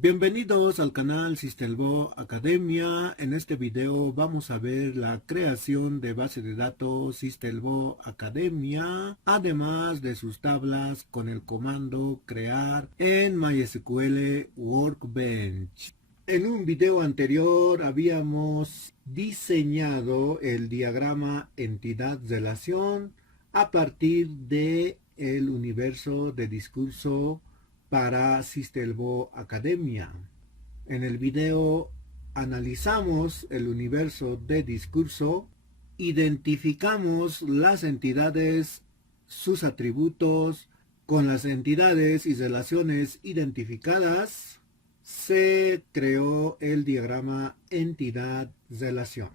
Bienvenidos al canal Sistelbo Academia. En este video vamos a ver la creación de base de datos Sistelbo Academia, además de sus tablas con el comando crear en MySQL Workbench. En un video anterior habíamos diseñado el diagrama entidad-relación a partir de el universo de discurso para Sistelbo Academia. En el video analizamos el universo de discurso, identificamos las entidades, sus atributos, con las entidades y relaciones identificadas, se creó el diagrama entidad-relación.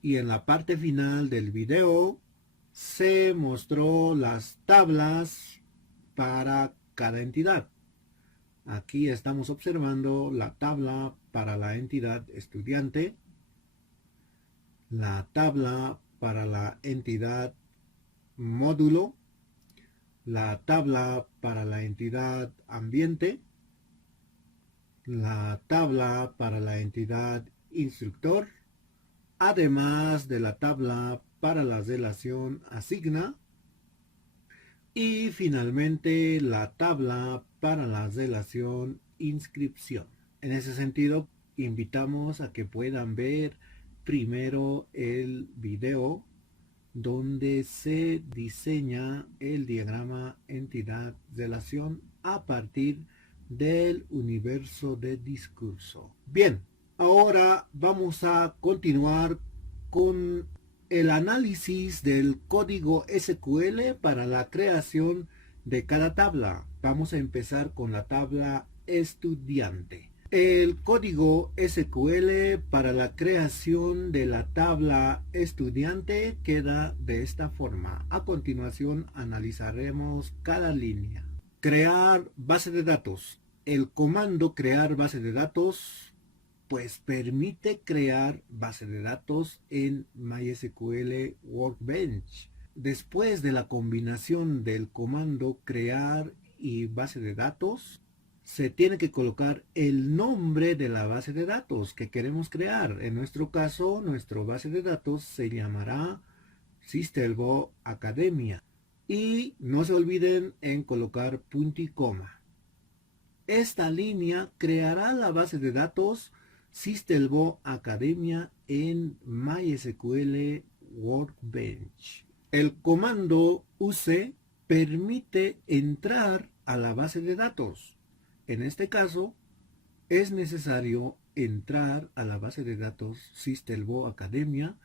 Y en la parte final del video se mostró las tablas para cada entidad. Aquí estamos observando la tabla para la entidad estudiante, la tabla para la entidad módulo, la tabla para la entidad ambiente, la tabla para la entidad instructor, además de la tabla para la relación asigna, y finalmente la tabla para la relación inscripción. En ese sentido, invitamos a que puedan ver primero el video donde se diseña el diagrama entidad-relación a partir del universo de discurso. Bien, ahora vamos a continuar con el análisis del código SQL para la creación de cada tabla. Vamos a empezar con la tabla estudiante. El código SQL para la creación de la tabla estudiante queda de esta forma. A continuación analizaremos cada línea. Crear base de datos. El comando crear base de datos pues permite crear base de datos en MySQL Workbench. Después de la combinación del comando crear y base de datos, se tiene que colocar el nombre de la base de datos que queremos crear. En nuestro caso, nuestra base de datos se llamará Sistelbo Academia. Y no se olviden en colocar punto y coma. Esta línea creará la base de datos Sistelbo Academia en MySQL Workbench. El comando use permite entrar a la base de datos. En este caso, es necesario entrar a la base de datos Sistelbo Academia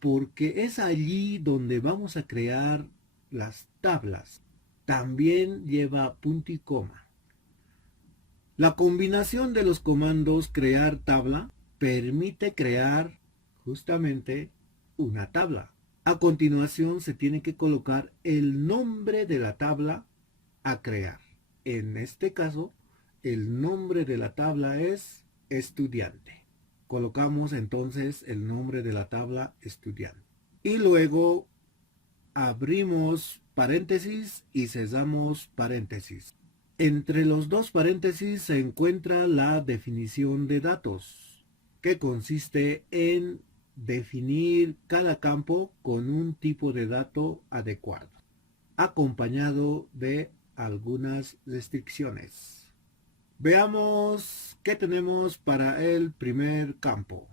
porque es allí donde vamos a crear las tablas. También lleva punto y coma. La combinación de los comandos crear tabla permite crear justamente una tabla. A continuación se tiene que colocar el nombre de la tabla a crear. En este caso, el nombre de la tabla es estudiante. Colocamos entonces el nombre de la tabla estudiante. Y luego abrimos paréntesis y cerramos paréntesis. Entre los dos paréntesis se encuentra la definición de datos, que consiste en definir cada campo con un tipo de dato adecuado, acompañado de algunas restricciones. Veamos qué tenemos para el primer campo.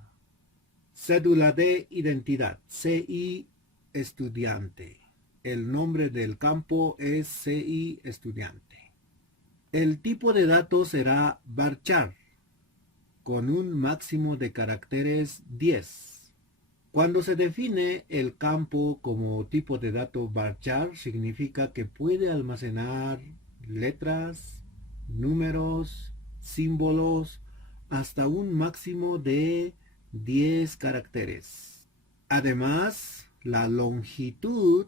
Cédula de identidad, CI estudiante. El nombre del campo es CI estudiante. El tipo de datos será varchar, con un máximo de caracteres 10. Cuando se define el campo como tipo de dato varchar, significa que puede almacenar letras, números, símbolos, hasta un máximo de 10 caracteres. Además, la longitud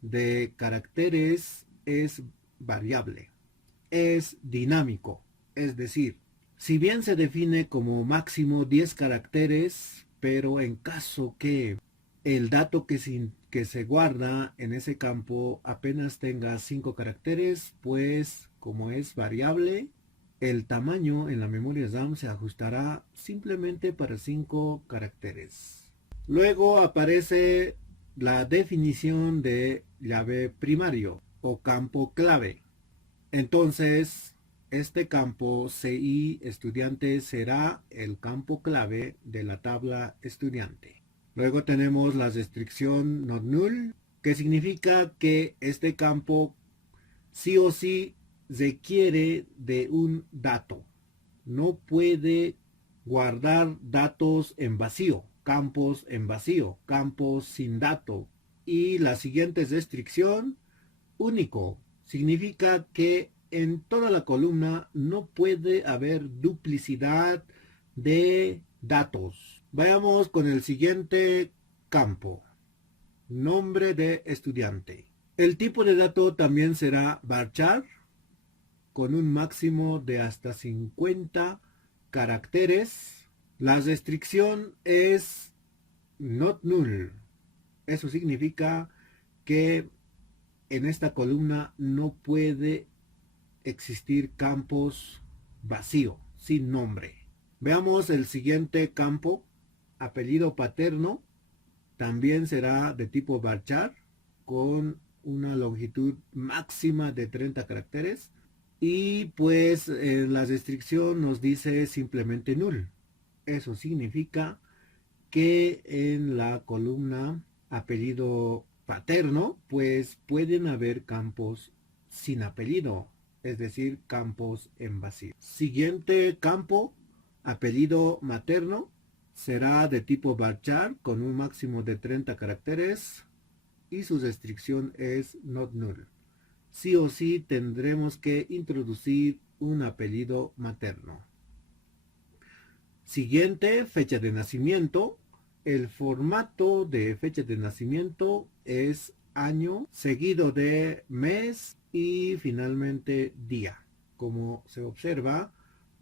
de caracteres es variable. Es dinámico, es decir, si bien se define como máximo 10 caracteres, pero en caso que el dato que se guarda en ese campo apenas tenga 5 caracteres, pues como es variable, El tamaño en la memoria RAM se ajustará simplemente para 5 caracteres. Luego aparece la definición de llave primario o campo clave. Entonces, este campo CI estudiante será el campo clave de la tabla estudiante. Luego tenemos la restricción not null, que significa que este campo sí o sí requiere de un dato. No puede guardar datos en vacío, campos en vacío, campos sin dato. Y la siguiente restricción, único, significa que en toda la columna no puede haber duplicidad de datos. Vayamos con el siguiente campo, nombre de estudiante. El tipo de dato también será varchar con un máximo de hasta 50 caracteres. La restricción es not null. Eso significa que en esta columna no puede existir campos vacío, sin nombre. Veamos el siguiente campo, apellido paterno, también será de tipo varchar con una longitud máxima de 30 caracteres y pues la restricción nos dice simplemente null. Eso significa que en la columna apellido paterno pues pueden haber campos sin apellido, es decir, campos en vacío. Siguiente campo, apellido materno, será de tipo varchar con un máximo de 30 caracteres y su restricción es not null. Sí o sí tendremos que introducir un apellido materno. Siguiente, fecha de nacimiento. El formato de fecha de nacimiento es año, seguido de mes y finalmente día, como se observa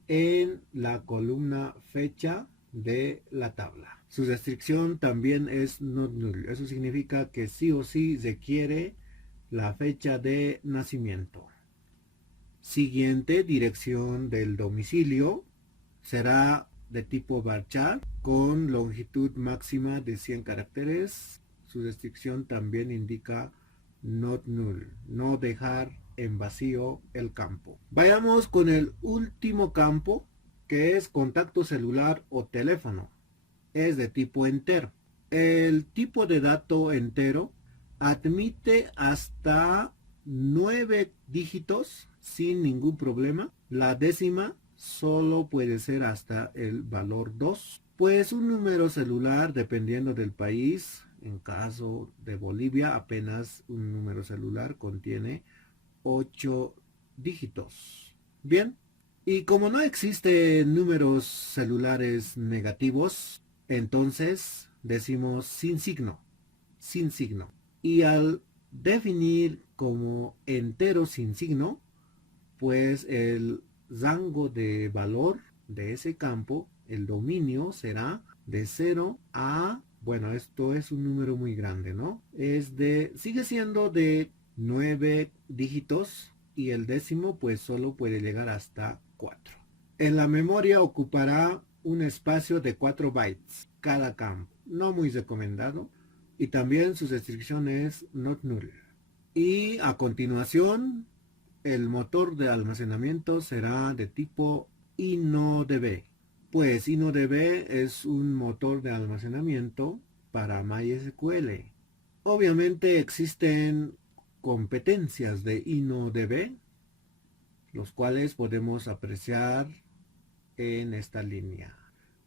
en la columna fecha de la tabla. Su restricción también es not null. Eso significa que sí o sí requiere la fecha de nacimiento. Siguiente, dirección del domicilio será de tipo varchar con longitud máxima de 100 caracteres. Su restricción también indica not null, no dejar en vacío el campo. Vayamos con el último campo, que es contacto celular o teléfono. Es de tipo entero. El tipo de dato entero admite hasta 9 dígitos sin ningún problema. La décima solo puede ser hasta el valor 2. Pues un número celular, dependiendo del país, en caso de Bolivia, apenas un número celular contiene 8 dígitos. Bien, y como no existen números celulares negativos, entonces decimos sin signo, sin signo. Y al definir como entero sin signo, pues el rango de valor de ese campo, el dominio será de 0 a, bueno, esto es un número muy grande, ¿no? Sigue siendo de 9 dígitos y el décimo pues solo puede llegar hasta 4. En la memoria ocupará un espacio de 4 bytes cada campo, no muy recomendado, y también su restricción es not null. Y a continuación, el motor de almacenamiento será de tipo InnoDB. Pues InnoDB es un motor de almacenamiento para MySQL. Obviamente existen competencias de InnoDB, los cuales podemos apreciar en esta línea.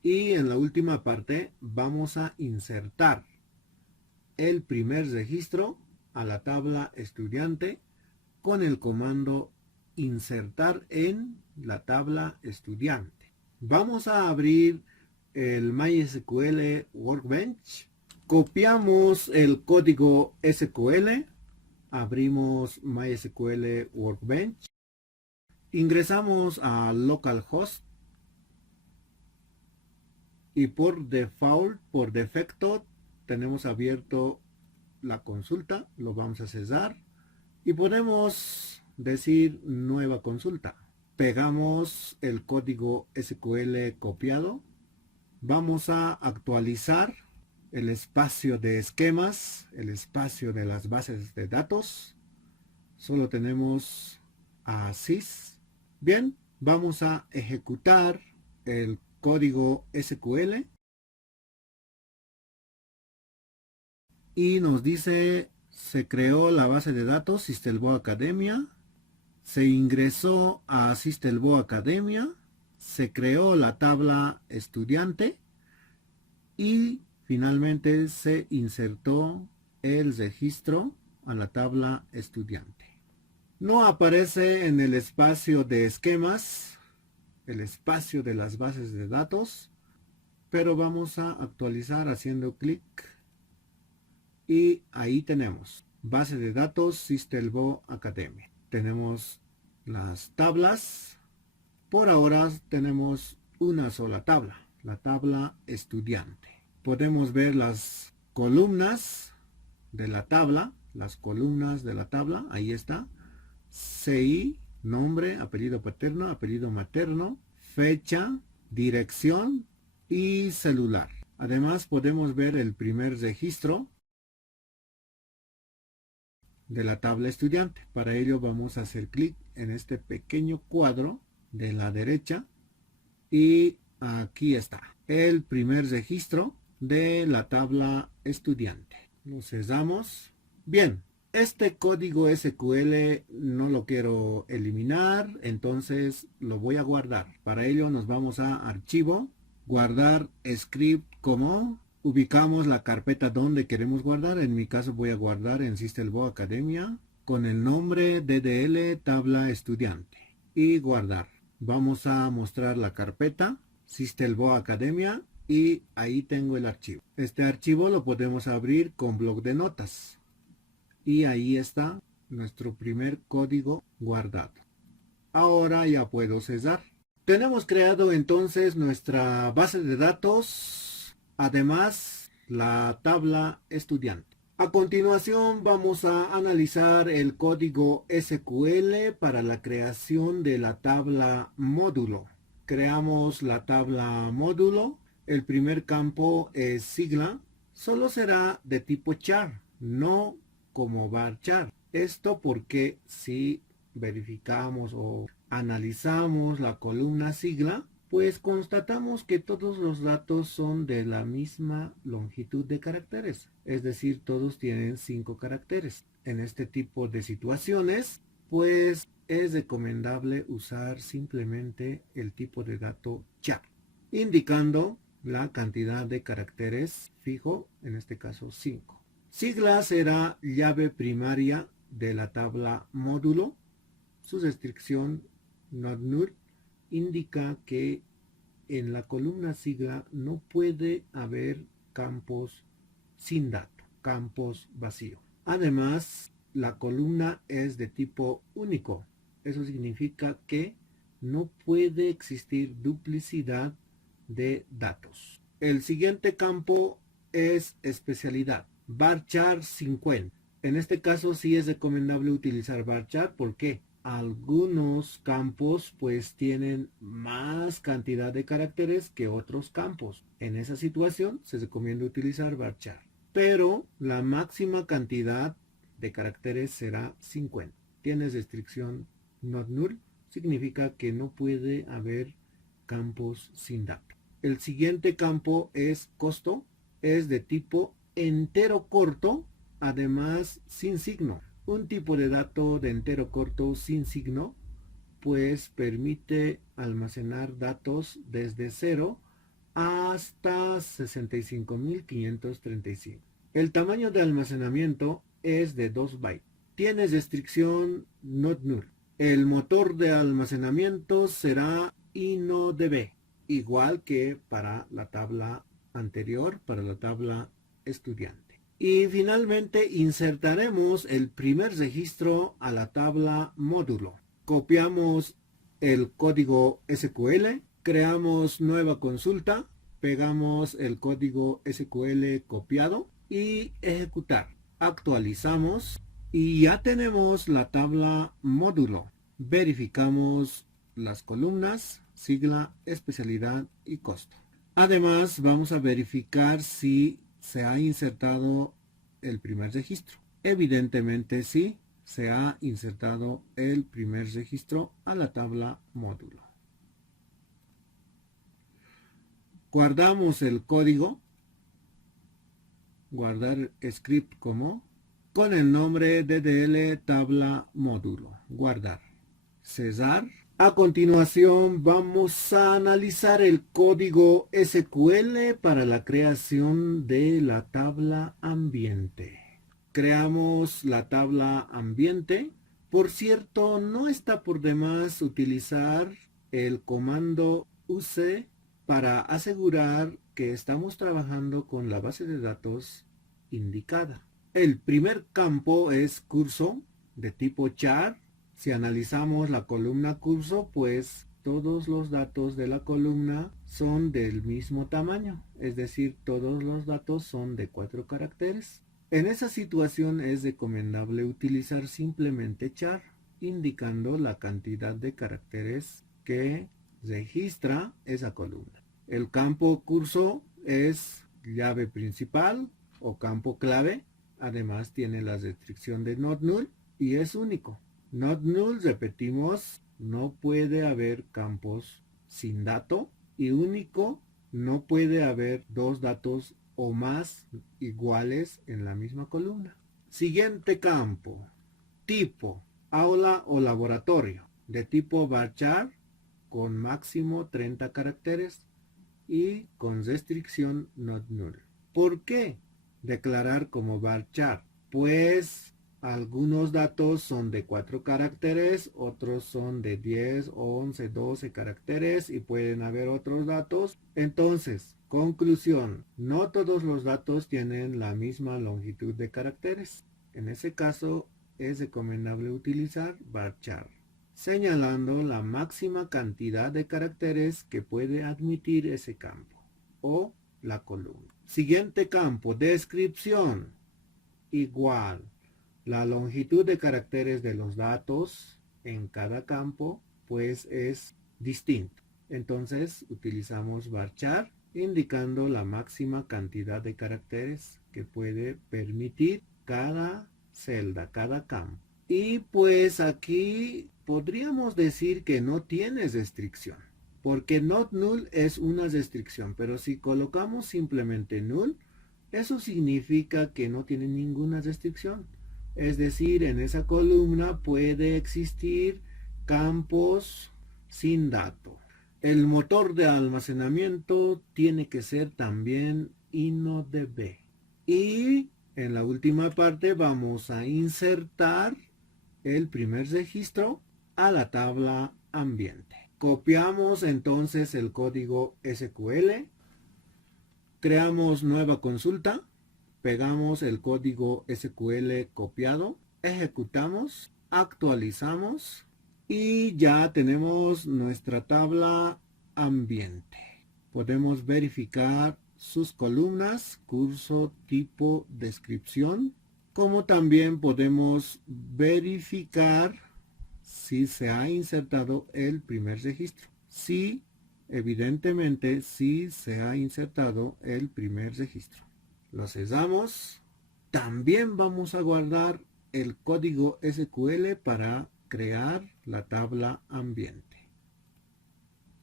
Y en la última parte vamos a insertar el primer registro a la tabla estudiante con el comando insertar en la tabla estudiante. Vamos a abrir el MySQL Workbench. Copiamos el código SQL. Abrimos MySQL Workbench. Ingresamos a localhost. Y por default, por defecto, tenemos abierto la consulta. Lo vamos a cesar. Y podemos decir nueva consulta. Pegamos el código SQL copiado. Vamos a actualizar el espacio de esquemas, el espacio de las bases de datos. Solo tenemos a sys. Bien, vamos a ejecutar el código SQL. Y nos dice, se creó la base de datos Systelbo Academia. Se ingresó a Systelbo Academia. Se creó la tabla estudiante. Y finalmente se insertó el registro a la tabla estudiante. No aparece en el espacio de esquemas, el espacio de las bases de datos, pero vamos a actualizar haciendo clic y ahí tenemos base de datos Systelbo Academia. Tenemos las tablas. Por ahora tenemos una sola tabla, la tabla estudiante. Podemos ver las columnas de la tabla, ahí está. CI, nombre, apellido paterno, apellido materno, fecha, dirección y celular. Además podemos ver el primer registro de la tabla estudiante. Para ello vamos a hacer clic en este pequeño cuadro de la derecha y aquí está el primer registro de la tabla estudiante. Lo cerramos. Bien, este código SQL no lo quiero eliminar, entonces lo voy a guardar. Para ello nos vamos a archivo, guardar script como, ubicamos la carpeta donde queremos guardar. En mi caso voy a guardar en Systelbo Academia con el nombre DDL tabla estudiante y guardar. Vamos a mostrar la carpeta Systelbo Academia y ahí tengo el archivo. Este archivo lo podemos abrir con bloc de notas y ahí está nuestro primer código guardado. Ahora ya puedo cerrar. Tenemos creado entonces nuestra base de datos, además la tabla estudiante. A continuación vamos a analizar el código SQL para la creación de la tabla módulo. Creamos la tabla módulo. El primer campo es sigla. Solo será de tipo char, no como varchar. Esto porque si verificamos o analizamos la columna sigla, pues constatamos que todos los datos son de la misma longitud de caracteres. Es decir, todos tienen 5 caracteres. En este tipo de situaciones, pues es recomendable usar simplemente el tipo de dato char, indicando la cantidad de caracteres fijo, en este caso 5. Sigla será llave primaria de la tabla módulo. Su restricción not null indica que en la columna sigla no puede haber campos sin dato, campos vacíos. Además, la columna es de tipo único. Eso significa que no puede existir duplicidad de datos. El siguiente campo es especialidad, varchar 50. En este caso sí es recomendable utilizar varchar porque algunos campos pues tienen más cantidad de caracteres que otros campos. En esa situación se recomienda utilizar varchar, pero la máxima cantidad de caracteres será 50. Tienes restricción not null, significa que no puede haber campos sin dato. El siguiente campo es costo, es de tipo entero corto, además sin signo. Un tipo de dato de entero corto sin signo pues permite almacenar datos desde 0 hasta 65.535. El tamaño de almacenamiento es de 2 bytes. Tiene restricción not null. El motor de almacenamiento será InnoDB, igual que para la tabla anterior, para la tabla estudiante. Y finalmente insertaremos el primer registro a la tabla módulo. Copiamos el código SQL, creamos nueva consulta, pegamos el código SQL copiado y ejecutar. Actualizamos y ya tenemos la tabla módulo. Verificamos las columnas, sigla, especialidad y costo. Además, vamos a verificar si se ha insertado el primer registro. Evidentemente sí, se ha insertado el primer registro a la tabla módulo. Guardamos el código, guardar script como, con el nombre DDL tabla módulo, guardar, cesar. A continuación vamos a analizar el código SQL para la creación de la tabla ambiente. Creamos la tabla ambiente. Por cierto, no está por demás utilizar el comando UC para asegurar que estamos trabajando con la base de datos indicada. El primer campo es curso de tipo char. Si analizamos la columna curso, pues todos los datos de la columna son del mismo tamaño, es decir, todos los datos son de 4 caracteres. En esa situación es recomendable utilizar simplemente char, indicando la cantidad de caracteres que registra esa columna. El campo curso es llave principal o campo clave. Además tiene la restricción de not null y es único. Not null, repetimos, no puede haber campos sin dato, y único, no puede haber dos datos o más iguales en la misma columna. Siguiente campo, tipo, aula o laboratorio, de tipo varchar, con máximo 30 caracteres y con restricción not null. ¿Por qué declarar como varchar? Pues algunos datos son de 4 caracteres, otros son de 10, 11, 12 caracteres y pueden haber otros datos. Entonces, conclusión, no todos los datos tienen la misma longitud de caracteres. En ese caso, es recomendable utilizar varchar, señalando la máxima cantidad de caracteres que puede admitir ese campo o la columna. Siguiente campo, descripción, igual. La longitud de caracteres de los datos en cada campo pues es distinto. Entonces utilizamos varchar indicando la máxima cantidad de caracteres que puede permitir cada celda, cada campo. Y pues aquí podríamos decir que no tiene restricción, porque not null es una restricción, pero si colocamos simplemente null, eso significa que no tiene ninguna restricción. Es decir, en esa columna puede existir campos sin dato. El motor de almacenamiento tiene que ser también InnoDB. Y en la última parte vamos a insertar el primer registro a la tabla ambiente. Copiamos entonces el código SQL, creamos nueva consulta, pegamos el código SQL copiado, ejecutamos, actualizamos y ya tenemos nuestra tabla ambiente. Podemos verificar sus columnas, curso, tipo, descripción, como también podemos verificar si se ha insertado el primer registro. Sí, evidentemente sí se ha insertado el primer registro. Lo cesamos. También vamos a guardar el código SQL para crear la tabla ambiente.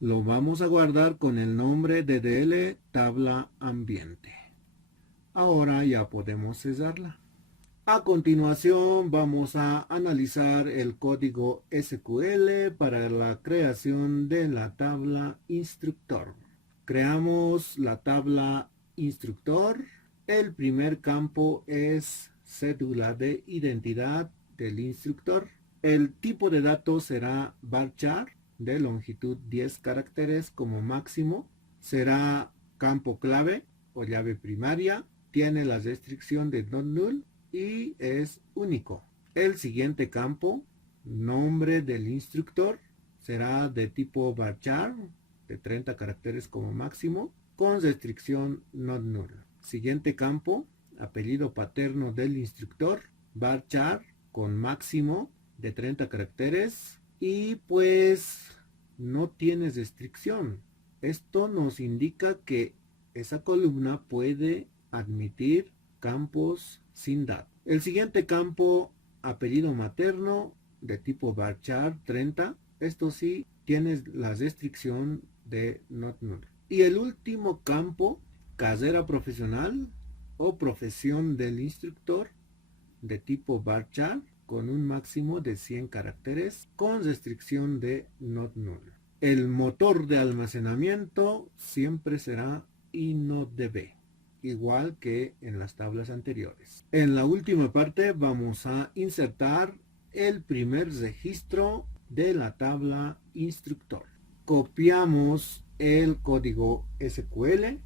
Lo vamos a guardar con el nombre DDL tabla ambiente. Ahora ya podemos cesarla. A continuación vamos a analizar el código SQL para la creación de la tabla instructor. Creamos la tabla instructor. El primer campo es cédula de identidad del instructor. El tipo de datos será varchar de longitud 10 caracteres como máximo. Será campo clave o llave primaria. Tiene la restricción de not null y es único. El siguiente campo, nombre del instructor, será de tipo varchar de 30 caracteres como máximo con restricción not null. Siguiente campo, apellido paterno del instructor, varchar con máximo de 30 caracteres y pues no tienes restricción. Esto nos indica que esa columna puede admitir campos sin dato. El siguiente campo, apellido materno de tipo varchar 30. Esto sí tienes la restricción de not null. Y el último campo, carrera profesional o profesión del instructor de tipo varchar con un máximo de 100 caracteres con restricción de not null. El motor de almacenamiento siempre será InnoDB, igual que en las tablas anteriores. En la última parte vamos a insertar el primer registro de la tabla instructor. Copiamos el código SQL,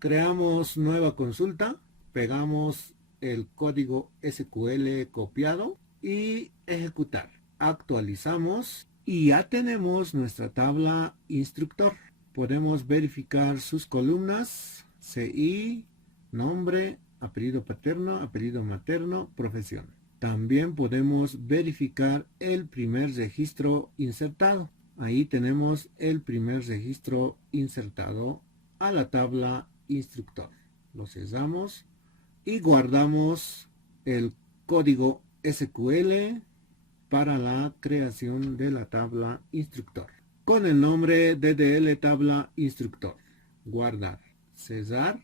creamos nueva consulta, pegamos el código SQL copiado y ejecutar. Actualizamos y ya tenemos nuestra tabla instructor. Podemos verificar sus columnas, CI, nombre, apellido paterno, apellido materno, profesión. También podemos verificar el primer registro insertado. Ahí tenemos el primer registro insertado a la tabla instructor. Lo cerramos y guardamos el código SQL para la creación de la tabla instructor con el nombre DDL tabla instructor. Guardar, cerrar.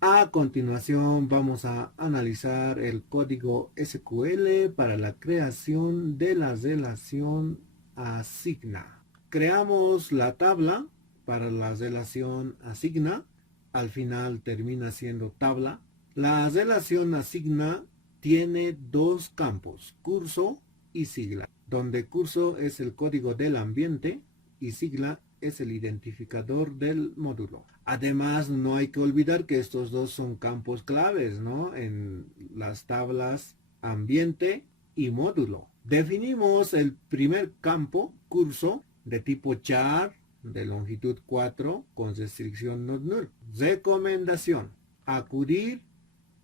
A continuación vamos a analizar el código SQL para la creación de la relación asigna. Creamos la tabla para la relación asigna. Al final termina siendo tabla. La relación asigna tiene dos campos, curso y sigla, donde curso es el código del ambiente y sigla es el identificador del módulo. Además, no hay que olvidar que estos dos son campos claves, ¿no? En las tablas ambiente y módulo. Definimos el primer campo, curso, de tipo char, de longitud 4, con restricción not null. Recomendación: acudir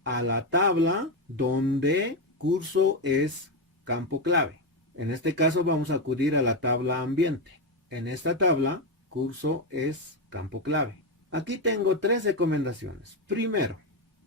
a la tabla donde curso es campo clave. En este caso vamos a acudir a la tabla ambiente. En esta tabla, curso es campo clave. Aquí tengo tres recomendaciones. Primero,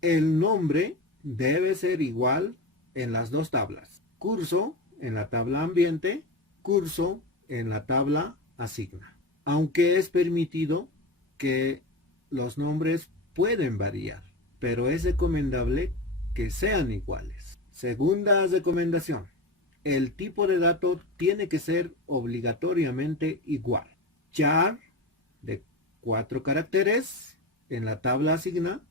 el nombre debe ser igual en las dos tablas. Curso en la tabla ambiente, curso en la tabla asigna. Aunque es permitido que los nombres pueden variar, pero es recomendable que sean iguales. Segunda recomendación: el tipo de dato tiene que ser obligatoriamente igual. Char de 4 caracteres en la tabla asigna,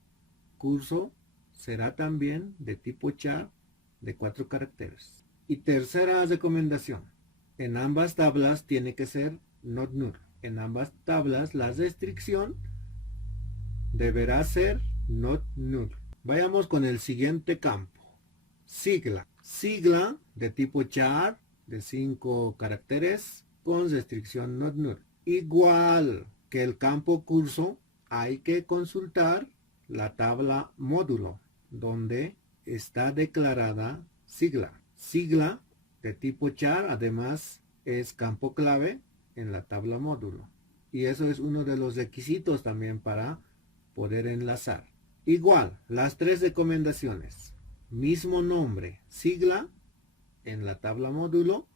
curso será también de tipo char de 4 caracteres. Y tercera recomendación: en ambas tablas tiene que ser not null. En ambas tablas la restricción deberá ser not null. Vayamos con el siguiente campo. Sigla. Sigla de tipo char de 5 caracteres con restricción not null. Igual que el campo curso, hay que consultar la tabla módulo donde está declarada sigla. Sigla de tipo char además es campo clave en la tabla módulo. Y eso es uno de los requisitos también para poder enlazar. Igual, las tres recomendaciones. Mismo nombre, sigla en la tabla módulo,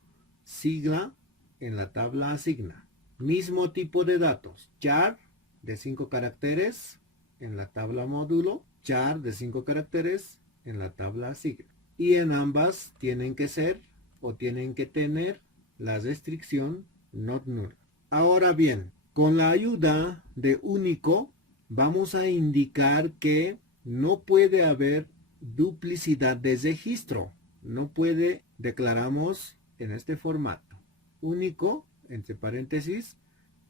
sigla en la tabla asigna. Mismo tipo de datos, char de 5 caracteres en la tabla módulo, char de 5 caracteres en la tabla asigna. Y en ambas tienen que ser o tienen que tener la restricción not null. Ahora bien, con la ayuda de único vamos a indicar que no puede haber duplicidad de registro. No puede, declaramos en este formato. Único, entre paréntesis,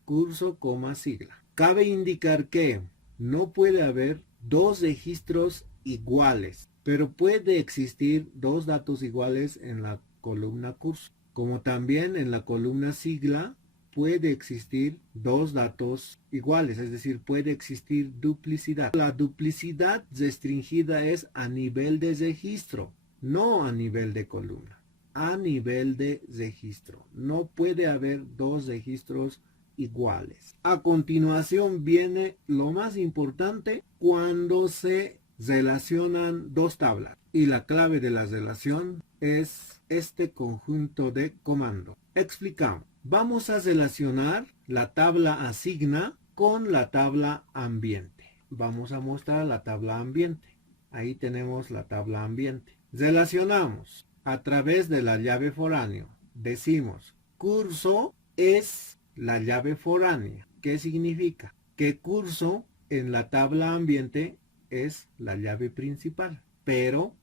curso, sigla. Cabe indicar que no puede haber dos registros iguales, pero puede existir dos datos iguales en la columna curso, como también en la columna sigla puede existir dos datos iguales, es decir, puede existir duplicidad. La duplicidad restringida es a nivel de registro, no a nivel de columna. a nivel de registro. No puede haber dos registros iguales. A continuación viene lo más importante cuando se relacionan dos tablas. Y la clave de la relación es este conjunto de comandos. Explicamos. Vamos a relacionar la tabla asigna con la tabla ambiente. Vamos a mostrar la tabla ambiente. Ahí tenemos la tabla ambiente. Relacionamos a través de la llave foráneo. Decimos, curso es la llave foránea. ¿Qué significa? Que curso en la tabla ambiente es la llave principal, pero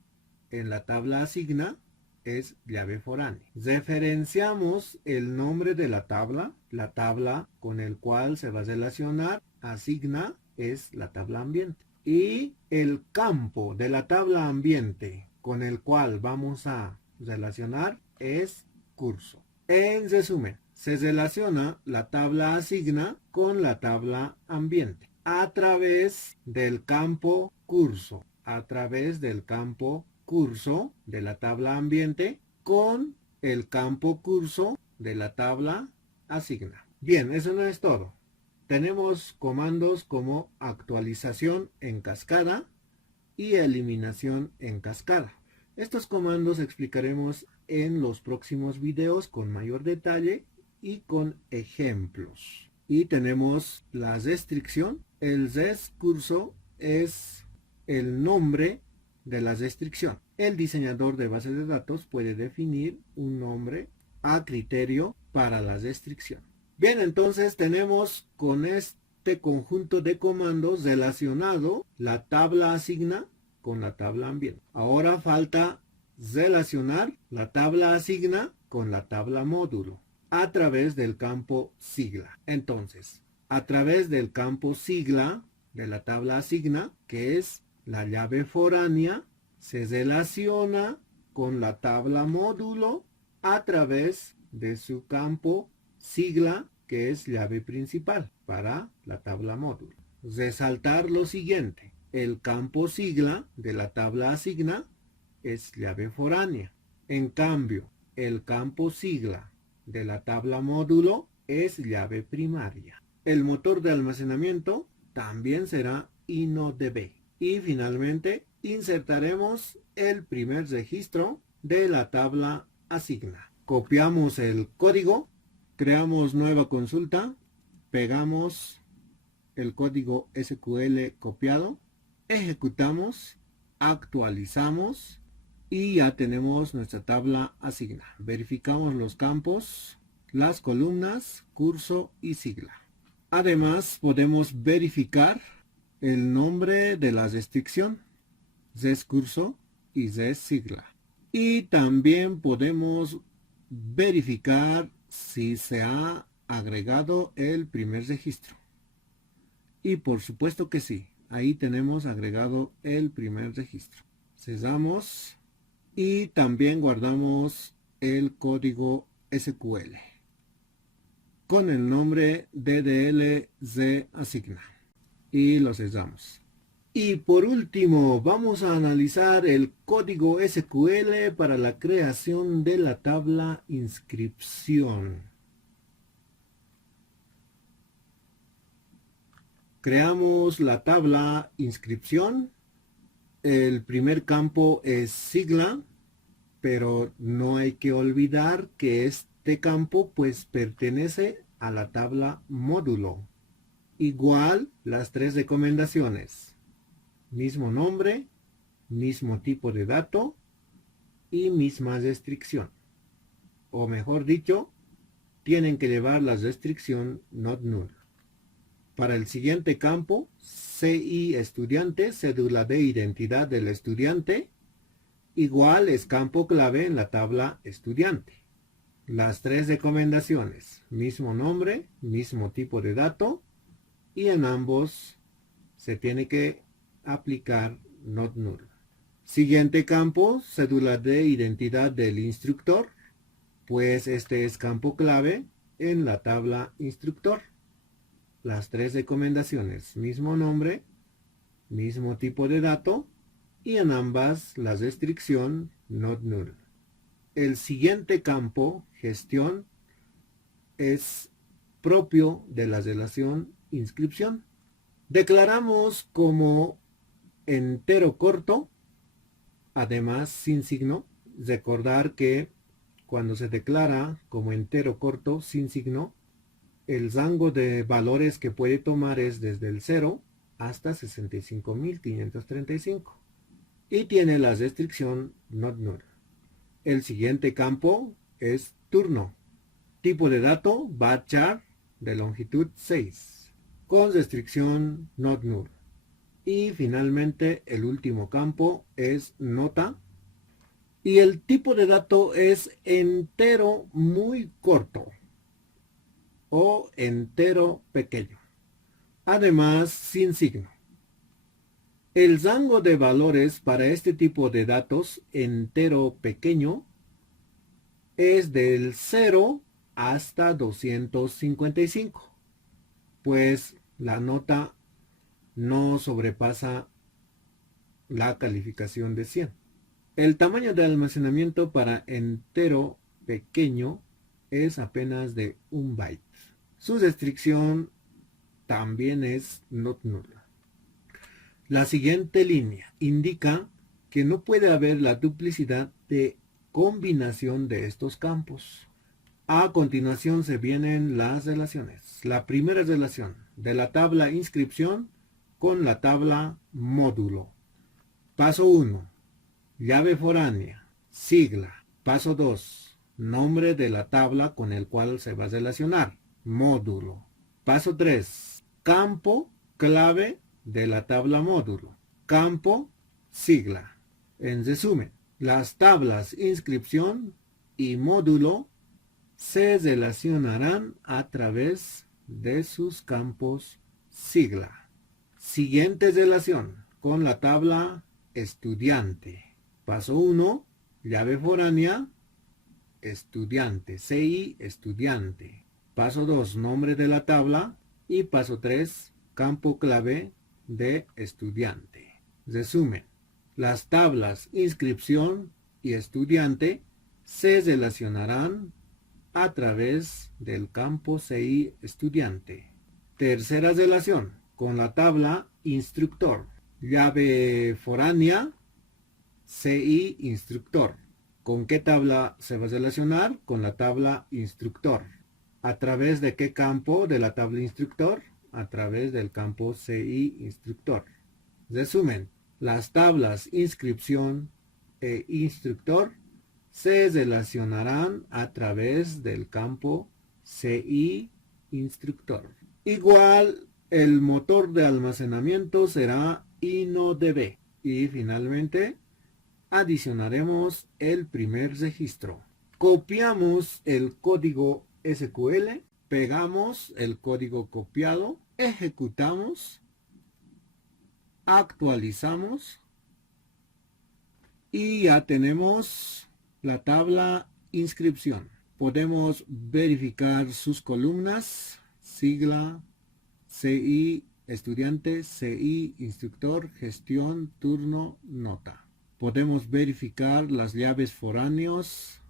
en la tabla asigna es llave foránea. Referenciamos el nombre de la tabla con el cual se va a relacionar asigna es la tabla ambiente. Y el campo de la tabla ambiente con el cual vamos a relacionar es curso. En resumen, se relaciona la tabla asigna con la tabla ambiente a través del campo curso, a través del campo curso de la tabla ambiente con el campo curso de la tabla asigna. Bien, eso no es todo. Tenemos comandos como actualización en cascada y eliminación en cascada. Estos comandos explicaremos en los próximos videos con mayor detalle y con ejemplos. Y tenemos la restricción. El recurso es el nombre de la restricción. El diseñador de bases de datos puede definir un nombre a criterio para la restricción. Bien, entonces tenemos con este conjunto de comandos relacionado la tabla asigna con la tabla ambiente. Ahora falta relacionar la tabla asigna con la tabla módulo a través del campo sigla. Entonces, a través del campo sigla de la tabla asigna, que es la llave foránea, se relaciona con la tabla módulo a través de su campo sigla, que es llave principal para la tabla módulo. Resaltar lo siguiente: el campo sigla de la tabla asigna es llave foránea. En cambio, el campo sigla de la tabla módulo es llave primaria. El motor de almacenamiento también será InnoDB. Y finalmente insertaremos el primer registro de la tabla asigna. Copiamos el código, creamos nueva consulta, pegamos el código SQL copiado, ejecutamos, actualizamos y ya tenemos nuestra tabla asigna. Verificamos los campos, las columnas, curso y sigla. Además podemos verificar el nombre de la restricción, curso y sigla. Y también podemos verificar si se ha agregado el primer registro. Y por supuesto que sí, ahí tenemos agregado el primer registro. Cerramos y también guardamos el código SQL con el nombre DDLZ asigna y lo cerramos. Y por último vamos a analizar el código SQL para la creación de la tabla inscripción. Creamos la tabla inscripción. El primer campo es sigla, pero no hay que olvidar que este campo pues pertenece a la tabla módulo. Igual las tres recomendaciones: mismo nombre, mismo tipo de dato y misma restricción. O mejor dicho, tienen que llevar la restricción not null. Para el siguiente campo, CI estudiante, cédula de identidad del estudiante, igual es campo clave en la tabla estudiante. Las tres recomendaciones: mismo nombre, mismo tipo de dato, y en ambos se tiene que aplicar not null. Siguiente campo, cédula de identidad del instructor, pues este es campo clave en la tabla instructor. Las tres recomendaciones: mismo nombre, mismo tipo de dato, y en ambas la restricción not null. El siguiente campo, gestión, es propio de la relación inscripción. Declaramos como entero corto, además sin signo. Recordar que cuando se declara como entero corto sin signo, el rango de valores que puede tomar es desde el 0 hasta 65.535 y tiene la restricción not null. El siguiente campo es turno. Tipo de dato bar char de longitud 6 con restricción not null. Y finalmente el último campo es nota. Y el tipo de dato es entero muy corto o entero pequeño. Además, sin signo. El rango de valores para este tipo de datos entero pequeño es del 0 hasta 255, pues la nota no sobrepasa la calificación de 100. El tamaño de almacenamiento para entero pequeño es apenas de 1 byte. Su restricción también es not nula. La siguiente línea indica que no puede haber la duplicidad de combinación de estos campos. A continuación se vienen las relaciones. La primera relación de la tabla inscripción con la tabla módulo. Paso 1. Llave foránea. Sigla. Paso 2. Nombre de la tabla con el cual se va a relacionar. Módulo. Paso 3. Campo clave de la tabla módulo. Campo sigla. En resumen, las tablas inscripción y módulo se relacionarán a través de sus campos sigla. Siguiente relación con la tabla estudiante. Paso 1, llave foránea, estudiante, CI, estudiante. Paso 2, nombre de la tabla. Y paso 3, campo clave de estudiante. Resumen, las tablas inscripción y estudiante se relacionarán a través del campo CI estudiante. Tercera relación con la tabla instructor. Llave foránea, CI instructor. ¿Con qué tabla se va a relacionar? Con la tabla instructor. ¿A través de qué campo de la tabla instructor? A través del campo CI instructor. Resumen, las tablas inscripción e instructor se relacionarán a través del campo CI instructor. Igual, el motor de almacenamiento será InnoDB. Y finalmente, adicionaremos el primer registro. Copiamos el código SQL, pegamos el código copiado, ejecutamos, actualizamos y ya tenemos la tabla inscripción. Podemos verificar sus columnas, sigla, CI estudiante, CI instructor, gestión, turno, nota. Podemos verificar las llaves foráneos,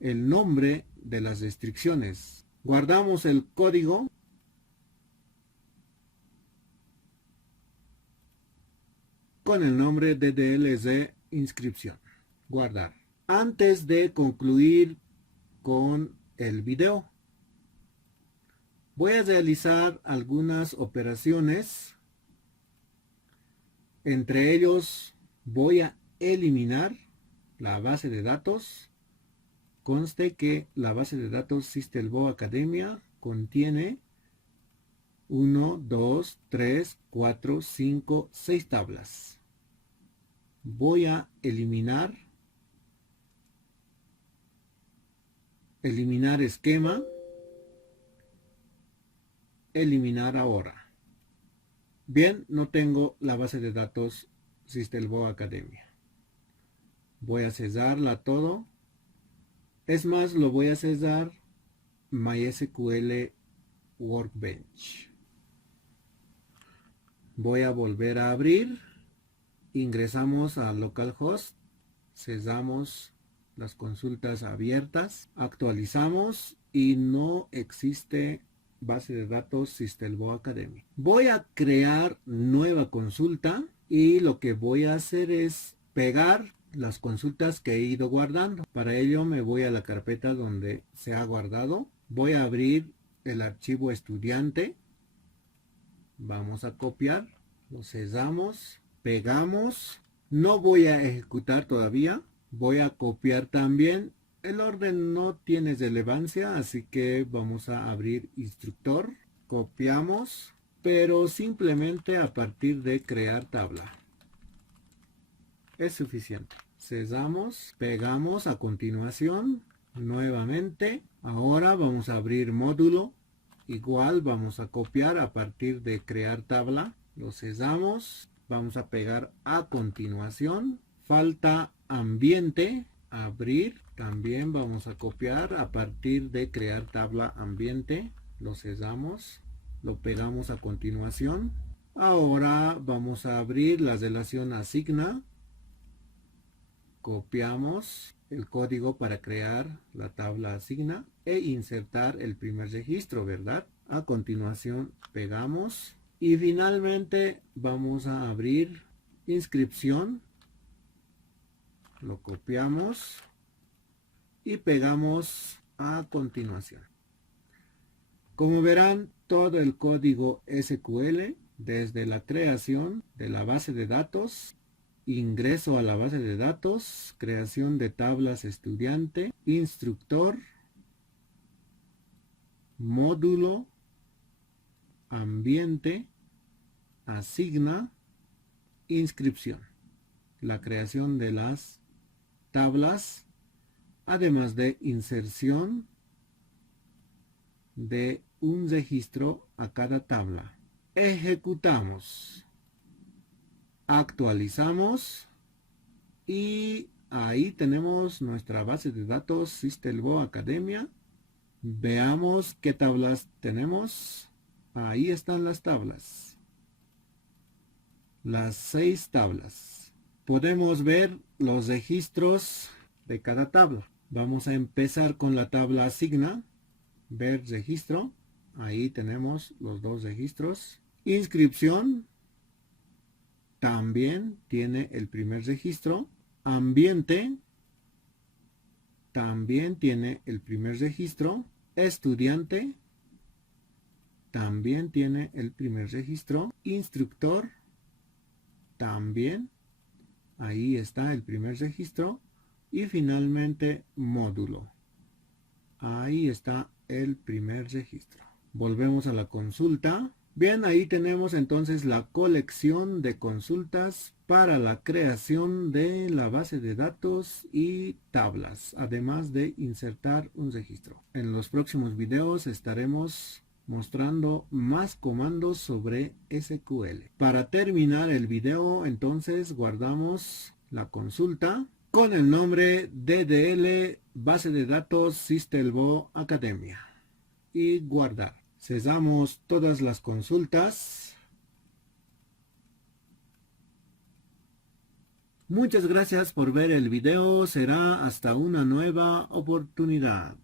el nombre de las restricciones. Guardamos el código. Con el nombre de DLZ inscripción. Guardar. Antes de concluir con el video, voy a realizar algunas operaciones. Entre ellos voy a eliminar la base de datos. Conste que la base de datos Systelbo Academia contiene 1, 2, 3, 4, 5, 6 tablas. Voy a eliminar esquema, eliminar ahora. Bien, no tengo la base de datos Systelbo Academia. Voy a cesarla todo. Es más, lo voy a cesar MySQL Workbench. Voy a volver a abrir. Ingresamos a localhost. Cesamos las consultas abiertas, actualizamos y no existe base de datos Systelbo Academy. Voy a crear nueva consulta y lo que voy a hacer es pegar las consultas que he ido guardando. Para ello me voy a la carpeta donde se ha guardado. Voy a abrir el archivo estudiante. Vamos a copiar, lo cerramos, pegamos. No voy a ejecutar todavía. Voy a copiar también. El orden no tiene relevancia, así que vamos a abrir instructor. Copiamos, pero simplemente a partir de crear tabla. Es suficiente. Cerramos, pegamos a continuación. Nuevamente. Ahora vamos a abrir módulo. Igual vamos a copiar a partir de crear tabla. Lo cerramos. Vamos a pegar a continuación. Falta ambiente. Abrir. También vamos a copiar a partir de crear tabla ambiente. Lo cerramos. Lo pegamos a continuación. Ahora vamos a abrir la relación asigna. Copiamos el código para crear la tabla asigna e insertar el primer registro, ¿verdad? A continuación pegamos y finalmente vamos a abrir inscripción. Lo copiamos y pegamos a continuación. Como verán, todo el código SQL desde la creación de la base de datos, ingreso a la base de datos, creación de tablas estudiante, instructor, módulo, ambiente, asigna, inscripción. La creación de las tablas, además de inserción de un registro a cada tabla. Ejecutamos. Actualizamos y ahí tenemos nuestra base de datos Systelbo Academia. Veamos qué tablas tenemos. Ahí están las tablas. Las 6 tablas. Podemos ver los registros de cada tabla. Vamos a empezar con la tabla asigna. Ver registro. Ahí tenemos los 2 registros. Inscripción. También tiene el primer registro. Ambiente. También tiene el primer registro. Estudiante. También tiene el primer registro. Instructor. También. Ahí está el primer registro. Y finalmente módulo. Ahí está el primer registro. Volvemos a la consulta. Bien, ahí tenemos entonces la colección de consultas para la creación de la base de datos y tablas, además de insertar un registro. En los próximos videos estaremos mostrando más comandos sobre SQL. Para terminar el video, entonces guardamos la consulta con el nombre DDL base de datos Systelbo Academia y guardar. Cerramos todas las consultas. Muchas gracias por ver el video. Será hasta una nueva oportunidad.